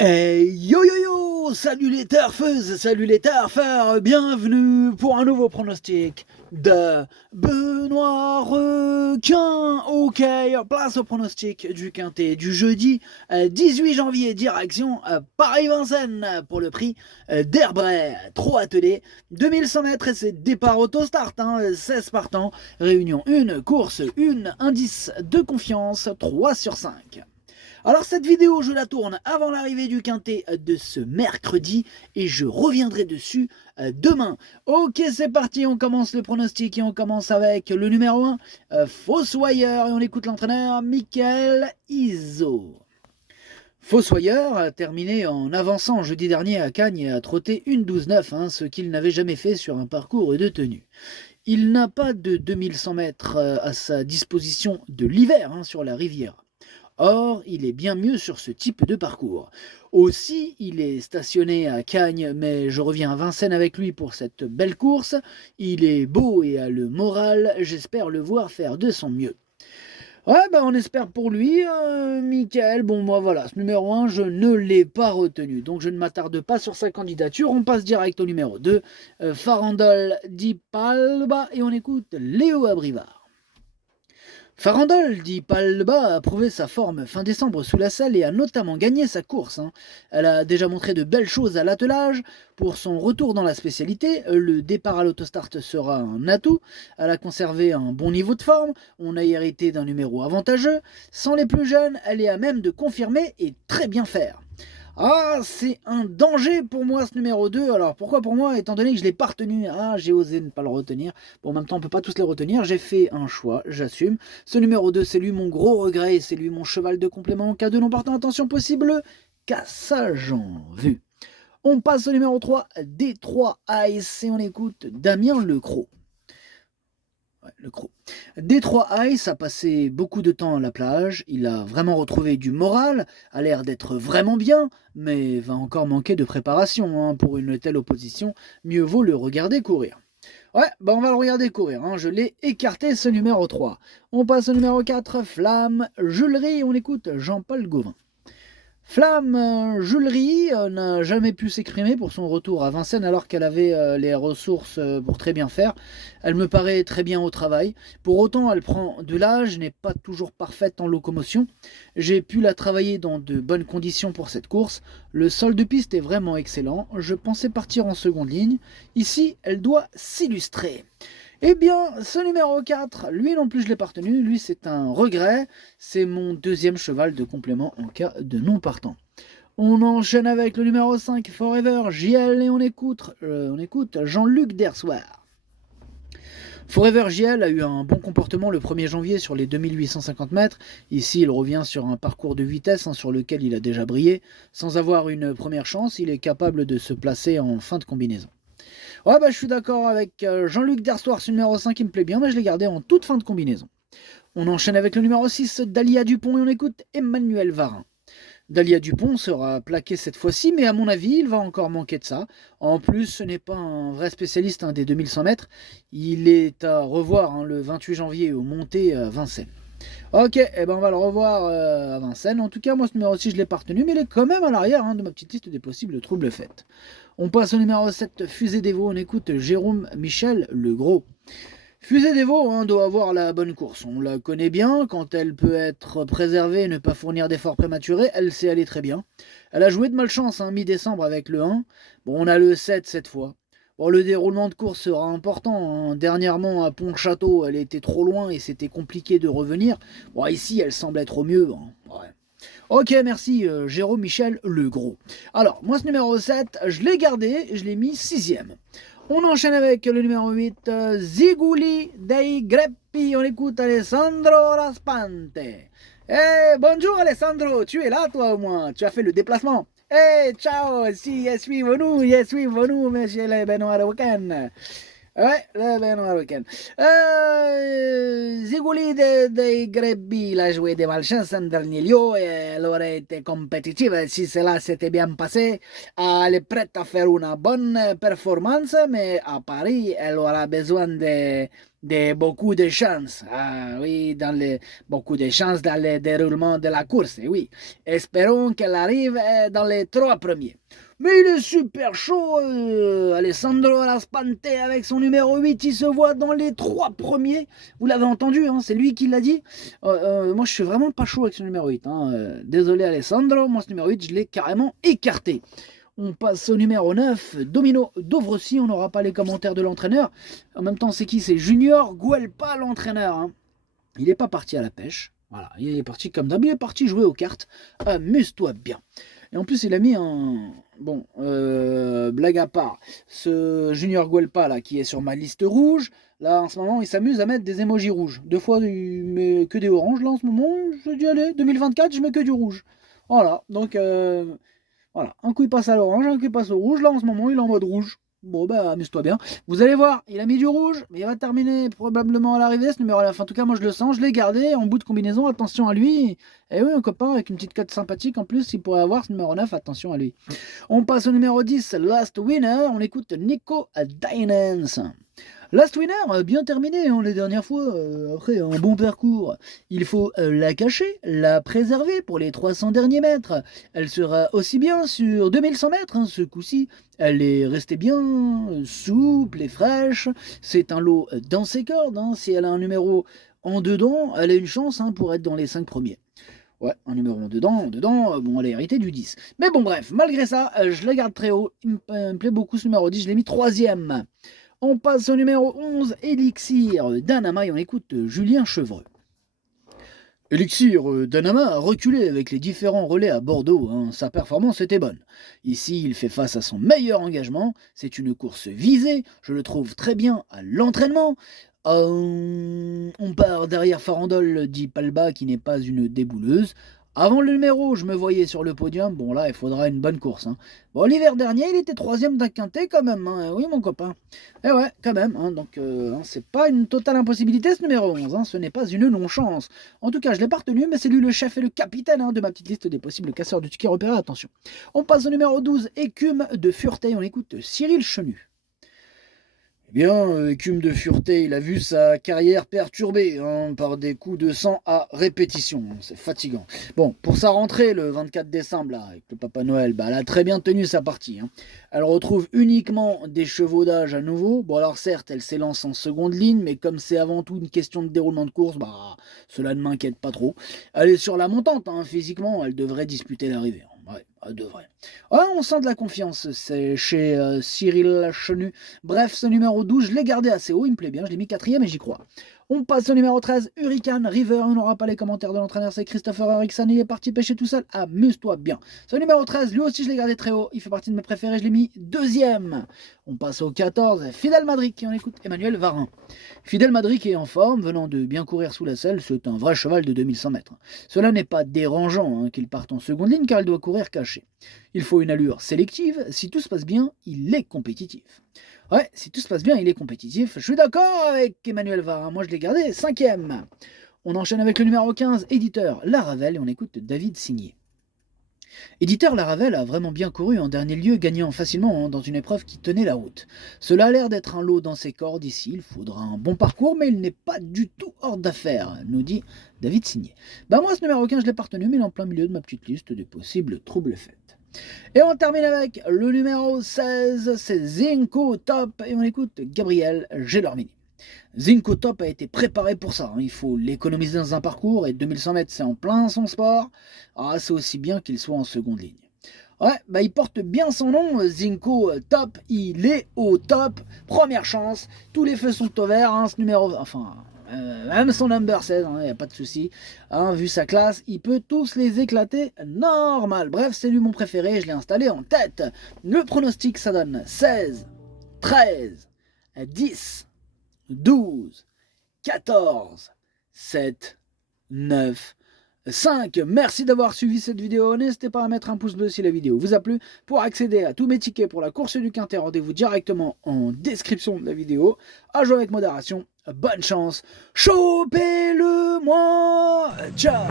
Yo yo yo, salut les turfeuses, salut les turfeurs, bienvenue pour un nouveau pronostic de Benoît Requin. Ok, place au pronostic du quintet du jeudi 18 janvier, direction Paris-Vincennes pour le prix d'Herbray, trop attelé, 2100 mètres et c'est départ auto-start, 16 partants, réunion 1, course 1, indice de confiance 3 sur 5. Alors cette vidéo, je la tourne avant l'arrivée du quintet de ce mercredi et je reviendrai dessus demain. Ok, c'est parti, on commence le pronostic et on commence avec le numéro 1, Fossoyeur, et on écoute l'entraîneur Michael Iso. Fossoyeur a terminé en avançant jeudi dernier à Cagnes et a trotté une 12-9, ce qu'il n'avait jamais fait sur un parcours de tenue. Il n'a pas de 2100 mètres à sa disposition de l'hiver sur la rivière. Or, il est bien mieux sur ce type de parcours. Aussi, il est stationné à Cagnes, mais je reviens à Vincennes avec lui pour cette belle course. Il est beau et a le moral, j'espère le voir faire de son mieux. Ouais, on espère pour lui, Michael. Bon, moi voilà, ce numéro 1, je ne l'ai pas retenu, donc je ne m'attarde pas sur sa candidature. On passe direct au numéro 2, Farandole di Palba, et on écoute Léo Abrivard. Farandole, dit Palba, a prouvé sa forme fin décembre sous la selle et a notamment gagné sa course. Elle a déjà montré de belles choses à l'attelage. Pour son retour dans la spécialité, le départ à l'autostart sera un atout. Elle a conservé un bon niveau de forme. On a hérité d'un numéro avantageux. Sans les plus jeunes, elle est à même de confirmer et très bien faire. Ah, c'est un danger pour moi ce numéro 2. Alors pourquoi pour moi, étant donné que je ne l'ai pas retenu? Ah, j'ai osé ne pas le retenir. Bon, en même temps, on ne peut pas tous les retenir. J'ai fait un choix, j'assume. Ce numéro 2, c'est lui mon gros regret et c'est lui mon cheval de complément en cas de non partant. Attention possible, cassage en vue. On passe au numéro 3, D3 Ice, et on écoute Damien Lecros. Le croc. Détroit Ice a passé beaucoup de temps à la plage, il a vraiment retrouvé du moral, a l'air d'être vraiment bien, mais va encore manquer de préparation pour une telle opposition, mieux vaut le regarder courir. Ouais, on va le regarder courir, je l'ai écarté ce numéro 3. On passe au numéro 4, Flamme, Julerie, on écoute Jean-Paul Gauvin. Flamme Julerie n'a jamais pu s'exprimer pour son retour à Vincennes alors qu'elle avait les ressources pour très bien faire. Elle me paraît très bien au travail. Pour autant, elle prend de l'âge, n'est pas toujours parfaite en locomotion. J'ai pu la travailler dans de bonnes conditions pour cette course. Le sol de piste est vraiment excellent. Je pensais partir en seconde ligne. Ici, elle doit s'illustrer. Eh bien, ce numéro 4, lui non plus je l'ai pas retenu, lui c'est un regret, c'est mon deuxième cheval de complément en cas de non partant. On enchaîne avec le numéro 5, Forever JL, et on écoute Jean-Luc Dersoir. Forever JL a eu un bon comportement le 1er janvier sur les 2850 mètres. Ici, il revient sur un parcours de vitesse sur lequel il a déjà brillé. Sans avoir une première chance, il est capable de se placer en fin de combinaison. Ouais, je suis d'accord avec Jean-Luc Dersoir sur le numéro 5, il me plaît bien, mais je l'ai gardé en toute fin de combinaison. On enchaîne avec le numéro 6, Dalia Dupont, et on écoute Emmanuel Varin. Dalia Dupont sera plaqué cette fois-ci, mais à mon avis, il va encore manquer de ça. En plus, ce n'est pas un vrai spécialiste des 2100 mètres. Il est à revoir le 28 janvier au Monté à Vincennes. Ok, on va le revoir à Vincennes. En tout cas, moi, ce numéro 6, je ne l'ai pas retenu, mais il est quand même à l'arrière de ma petite liste des possibles troubles faits. On passe au numéro 7, Fusée des Veaux. On écoute Jérôme Michel Le Gros. Fusée des Veaux doit avoir la bonne course. On la connaît bien. Quand elle peut être préservée et ne pas fournir d'efforts prématurés, elle sait aller très bien. Elle a joué de malchance mi-décembre avec le 1. Bon, on a le 7 cette fois. Bon, le déroulement de course sera important. Dernièrement, à Pont-Château, elle était trop loin et c'était compliqué de revenir. Bon, ici, elle semble être au mieux. Ouais. Ok, merci Jérôme Michel Le Gros. Alors, moi, ce numéro 7, je l'ai gardé et je l'ai mis 6ème. On enchaîne avec le numéro 8, Ziguli dei Greppi. On écoute Alessandro Raspante. Bonjour Alessandro, tu es là toi au moins, tu as fait le déplacement. Ciao, si, je suis venu, monsieur le Benoît Rocan. Ouais, le Benoît Rocan. Ziguli dei Greppi, il a joué des malchance en dernier lieu et elle aurait été compétitive si cela s'était bien passé. Elle est prête à faire une bonne performance, mais à Paris, elle aura besoin beaucoup de chance. Ah oui, beaucoup de chance dans le déroulement de la course. Et oui, espérons qu'elle arrive dans les 3 premiers. Mais il est super chaud, Alessandro Raspante avec son numéro 8, il se voit dans les 3 premiers. Vous l'avez entendu, hein, c'est lui qui l'a dit. Moi, je suis vraiment pas chaud avec ce numéro 8. Hein. Désolé, Alessandro, moi, ce numéro 8, je l'ai carrément écarté. On passe au numéro 9, Domino Dovrosi, on n'aura pas les commentaires de l'entraîneur. En même temps, c'est qui? C'est Junior Guelpa, l'entraîneur. Hein. Il n'est pas parti à la pêche. Voilà, il est parti comme d'hab, il est parti jouer aux cartes. Amuse-toi bien. Et en plus, il a mis un... Bon, blague à part, ce Junior Guelpa là qui est sur ma liste rouge, là en ce moment il s'amuse à mettre des émojis rouges. 2 fois il met que des oranges, là en ce moment, je dis allez, 2024 je mets que du rouge. Voilà, donc voilà, un coup il passe à l'orange, un coup il passe au rouge, là en ce moment il est en mode rouge. Bon bah amuse-toi bien. Vous allez voir, il a mis du rouge, mais il va terminer probablement à l'arrivée ce numéro là. Enfin, en tout cas moi je le sens, je l'ai gardé en bout de combinaison, attention à lui. Et oui un copain avec une petite cote sympathique en plus, il pourrait avoir ce numéro 9, attention à lui. On passe au numéro 10, Last Winner, on écoute Nico Dynens. Last Winner, bien terminé hein, les dernières fois, après un bon parcours. Il faut la cacher, la préserver pour les 300 derniers mètres. Elle sera aussi bien sur 2100 mètres, hein, ce coup-ci. Elle est restée bien souple et fraîche. C'est un lot dans ses cordes. Hein. Si elle a un numéro en dedans, elle a une chance hein, pour être dans les 5 premiers. Ouais, un numéro en dedans, bon, elle a hérité du 10. Mais bon, bref, malgré ça, je la garde très haut. Il me plaît beaucoup ce numéro 10, je l'ai mis 3e. On passe au numéro 11, Elixir d'Anama, et on écoute Julien Chevreux. Elixir d'Anama a reculé avec les différents relais à Bordeaux, hein. Sa performance était bonne. Ici, il fait face à son meilleur engagement, c'est une course visée, je le trouve très bien à l'entraînement. On part derrière Farandole, dit Palba, qui n'est pas une débouleuse. Avant le numéro, je me voyais sur le podium. Bon, là, il faudra une bonne course. Hein. Bon, l'hiver dernier, il était 3e d'un quintet quand même. Hein. Oui, mon copain. Eh ouais, quand même. Hein. Donc, c'est pas une totale impossibilité, ce numéro 11. Hein. Ce n'est pas une non-chance. En tout cas, je l'ai pas retenu, mais c'est lui le chef et le capitaine hein, de ma petite liste des possibles casseurs de tickets repérés. Attention. On passe au numéro 12, Écume de Fureté. On écoute Cyril Chenu. Eh bien, Écume de Fureté, il a vu sa carrière perturbée hein, par des coups de sang à répétition. C'est fatigant. Bon, pour sa rentrée le 24 décembre, là, avec le Papa Noël, bah, elle a très bien tenu sa partie. Hein. Elle retrouve uniquement des chevaux d'âge à nouveau. Bon, alors certes, elle s'élance en seconde ligne, mais comme c'est avant tout une question de déroulement de course, bah, cela ne m'inquiète pas trop. Elle est sur la montante, hein, physiquement, elle devrait disputer l'arrivée. Ouais, elle devrait. Ouais, on sent de la confiance, c'est chez Cyril Chenu. Bref, ce numéro 12, je l'ai gardé assez haut, il me plaît bien, je l'ai mis 4e et j'y crois. On passe au numéro 13, Hurricane River, on n'aura pas les commentaires de l'entraîneur, c'est Christopher Eriksson, il est parti pêcher tout seul, amuse-toi bien. Ce numéro 13, lui aussi je l'ai gardé très haut, il fait partie de mes préférés, je l'ai mis 2e. On passe au 14, Fidel Madrid, qui on écoute Emmanuel Varin. Fidel Madrid qui est en forme, venant de bien courir sous la selle, c'est un vrai cheval de 2100 mètres. Cela n'est pas dérangeant hein, qu'il parte en seconde ligne car il doit courir caché. Il faut une allure sélective, si tout se passe bien, il est compétitif. Ouais, si tout se passe bien, il est compétitif. Je suis d'accord avec Emmanuel Varin, moi je l'ai gardé 5e. On enchaîne avec le numéro 15, éditeur Laravel, et on écoute David Signé. Éditeur Laravel a vraiment bien couru en dernier lieu, gagnant facilement hein, dans une épreuve qui tenait la route. Cela a l'air d'être un lot dans ses cordes ici, il faudra un bon parcours, mais il n'est pas du tout hors d'affaire, nous dit David Signé. Bah moi ce numéro 15 je l'ai pas retenu, mais il est en plein milieu de ma petite liste des possibles troubles faits. Et on termine avec le numéro 16, c'est Zinco Top, et on écoute Gabriel Gelormini. Zinco Top a été préparé pour ça, hein. Il faut l'économiser dans un parcours, et 2100 mètres c'est en plein son sport, c'est aussi bien qu'il soit en seconde ligne. Ouais, bah il porte bien son nom, Zinco Top, il est au top, première chance, tous les feux sont au vert, hein, ce numéro, enfin... même son number 16, il n'y a pas de souci. Hein, vu sa classe, il peut tous les éclater normal. Bref, c'est lui mon préféré, je l'ai installé en tête. Le pronostic, ça donne 16, 13, 10, 12, 14, 7, 9, 5. Merci d'avoir suivi cette vidéo. N'hésitez pas à mettre un pouce bleu si la vidéo vous a plu. Pour accéder à tous mes tickets pour la course du Quintet, rendez-vous directement en description de la vidéo. À jouer avec modération. Bonne chance. Chopez-le moi. Ciao.